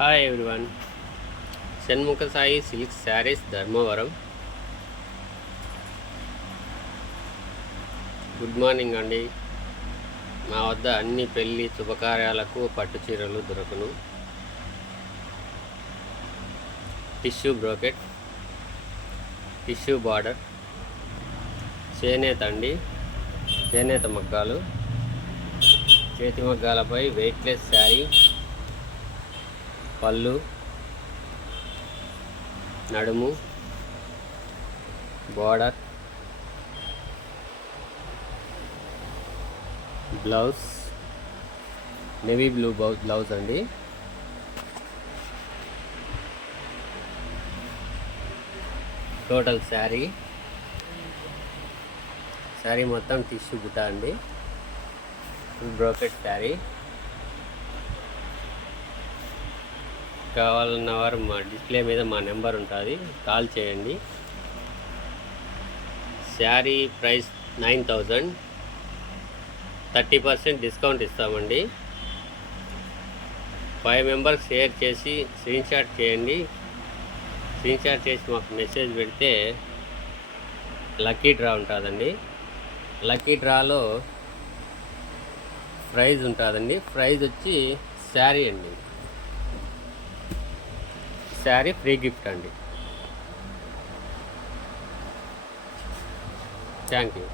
Hi everyone. Shanmukha Sai silk saris Dharmavaram. Good morning అండి. మా వద్ద అన్ని పెళ్ళి శుభకార్యాలకు పట్టు చీరలు దొరకను. టిష్యూ బ్రోకెట్, టిష్యూ బార్డర్, చేనేత అండి, చేనేత మగ్గాలు, చేతి మగ్గాలపై వెయిట్లెస్ శారీ, పళ్ళు, నడుము, border, blouse, navy blue blouse అండి. టోటల్ శారీ మొత్తం టిష్యూ బుట్ట అండి. Full brocade sari. కావాలన్న వారు మా డిస్ప్లే మీద మా నెంబర్ ఉంటుంది, కాల్ చేయండి. శారీ ప్రైస్ 9,000. 30% డిస్కౌంట్ ఇస్తామండి. 5 మెంబర్స్ షేర్ చేసి స్క్రీన్ షాట్ చేయండి. స్క్రీన్ షాట్ చేసి మాకు మెసేజ్ పెడితే లక్కీ డ్రా ఉంటుందండి. లక్కీ డ్రాలో ప్రైజ్ ఉంటుందండి. ప్రైజ్ వచ్చి శారీ అండి. శారీ ఫ్రీ గిఫ్ట్ అండి. Thank you.